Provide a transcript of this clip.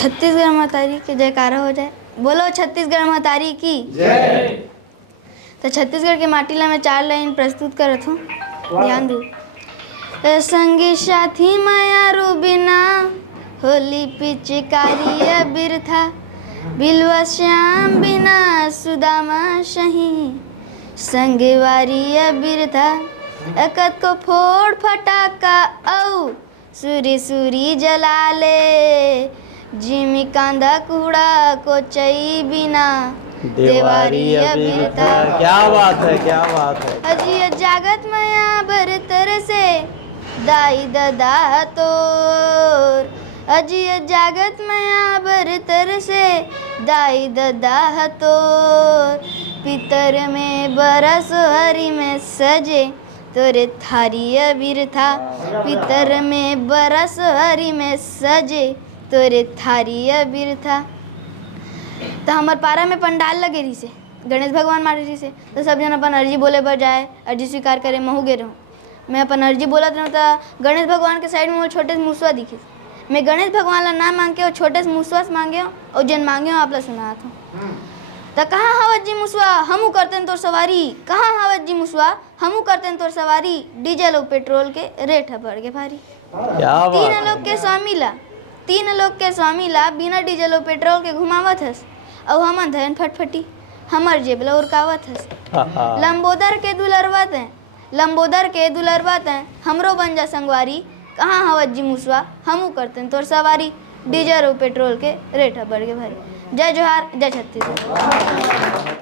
छत्तीसगढ़ मातारी के जयकारा हो जाए। बोलो छत्तीसगढ़ मातारी की जय। तो छत्तीसगढ़ के माटी ला मैं 4 लाइन प्रस्तुत करत हूँ, ध्यान दो। संगी साथी माया रूबिना होली पिचकारी बिरथा बिलवा श्याम बिना सुदामा सही संगवारी बिरथा एकत को फोड़ फटाका औ सूरी सूरी जला ले जिमी कांदा कूड़ा को चई बिना देवारी बिरथा। क्या बात है, क्या बात है। अजी जागत माया बरतर से दाई ददा तोर अजी जागत माया बरतर से दाई ददा तोर पितर में बरस हरी में सजे तोरे थारी बिरथा पितर में बरस हरी में सजे तोरे थारी बिरथा। तो हमार पारा में पंडाल लगे रही से गणेश भगवान मारे रही से तो सब जन अपन अर्जी बोले बर जाए, अर्जी स्वीकार करे। महू गे रहूँ, मैं अपन अर्जी बोलत रहूँ तो गणेश भगवान के साइड में वो छोटे से मूसवा दिखे। मैं गणेश भगवान ला ना मांग के वो छोटे से मूसवा से मांगे और जन मांगे आप ला सुनात हूँ। तो कहाँ हवत जी मुसवा हमू करते तोर सवारी, कहाँ हवत जी मुसवा हमू करते तोर सवारी डीजल और पेट्रोल के रेट बढ़ गए भारी। क्या बात तीन है। लोग के स्वामी ला बिना डीजल और पेट्रोल के घुमावत हस और हमन धन फटफटी हमर जेब ला उरकावत हस। लंबोदर के दुलरवत हैं हमरो बन जा संगवारी कहाँ हवत जी मुसवा हमू करते तोर सवारी डीजल और पेट्रोल के रेट बढ़ गए भारी। जय जोहार, जय छत्तीसगढ़।